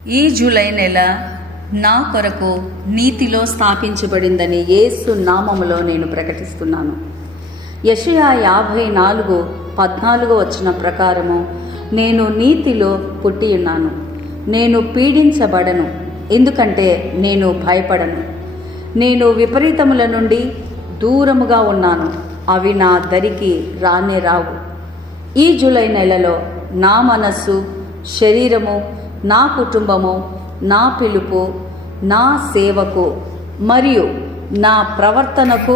ఈ జూలై నెల నా కొరకు నీతిలో స్థాపించబడిందని యేసు నామములో నేను ప్రకటిస్తున్నాను. యెషయా 54:14 వచనం ప్రకారము, నేను నీతిలో పుట్టి ఉన్నాను, నేను పీడించబడను, ఎందుకంటే నేను భయపడను. నేను విపరీతముల నుండి దూరముగా ఉన్నాను, అవి నా దరికి రానే రావు. ఈ జూలై నెలలో నా మనస్సు, శరీరము, నా కుటుంబము, నా పిలుపు, నా సేవకు మరియు నా ప్రవర్తనకు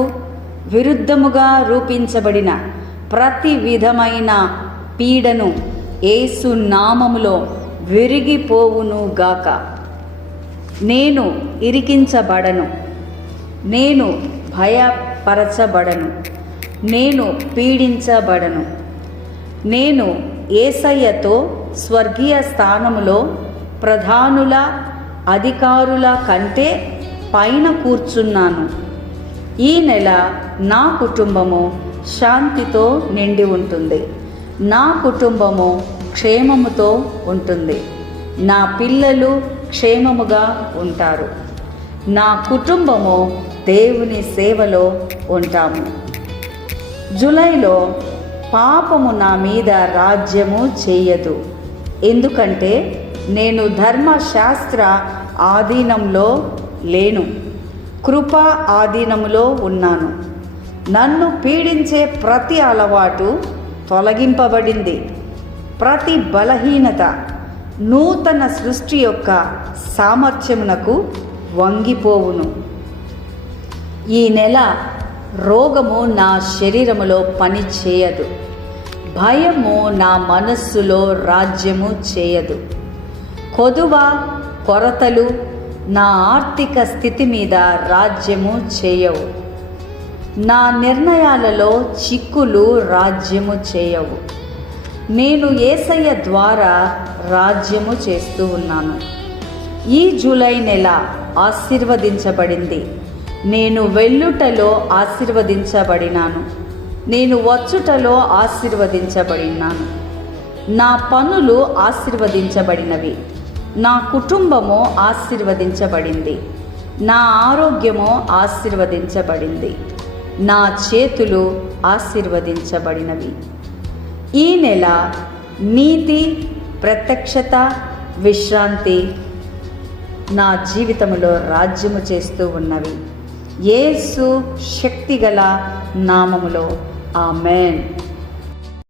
విరుద్ధముగా రూపించబడిన ప్రతి విధమైన పీడను యేసు నామములో విరిగిపోవును గాక. నేను ఇరికించబడను, నేను భయపరచబడను, నేను పీడించబడను. నేను యేసయ్యతో స్వర్గీయ స్థానములో ప్రధానుల, అధికారుల కంటే పైన కూర్చున్నాను. ఈ నెల నా కుటుంబము శాంతితో నిండి ఉంటుంది, నా కుటుంబము క్షేమముతో ఉంటుంది, నా పిల్లలు క్షేమముగా ఉంటారు, నా కుటుంబము దేవుని సేవలో ఉంటాము. జూలైలో పాపము నా మీద రాజ్యము చేయదు, ఎందుకంటే నేను ధర్మశాస్త్ర ఆధీనంలో లేను, కృప ఆధీనములో ఉన్నాను. నన్ను పీడించే ప్రతి అలవాటు తొలగింపబడింది, ప్రతి బలహీనత నూతన సృష్టి యొక్క సామర్థ్యమునకు వంగిపోవును. ఈ నెల రోగము నా శరీరములో పని చేయదు, భయము నా మనస్సులో రాజ్యము చేయదు, కొదువ, కొరతలు నా ఆర్థిక స్థితి మీద రాజ్యము చేయవు, నా నిర్ణయాలలో చిక్కులు రాజ్యము చేయవు. నేను యేసయ్య ద్వారా రాజ్యము చేస్తూ ఉన్నాను. ఈ జూలై నెల ఆశీర్వదించబడింది. నేను వెళ్ళుటలో ఆశీర్వదించబడినాను, నేను వచ్చుటలో ఆశీర్వదించబడినాను. నా పనులు ఆశీర్వదించబడినవి, నా కుటుంబము ఆశీర్వదించబడింది, నా ఆరోగ్యము ఆశీర్వదించబడింది, నా చేతులు ఆశీర్వదించబడినవి. ఈ నెల నీతి, ప్రత్యక్షత, విశ్రాంతి నా జీవితంలో రాజ్యము చేస్తూ ఉన్నవి. యేసు శక్తిగల నామములో ఆమేన్.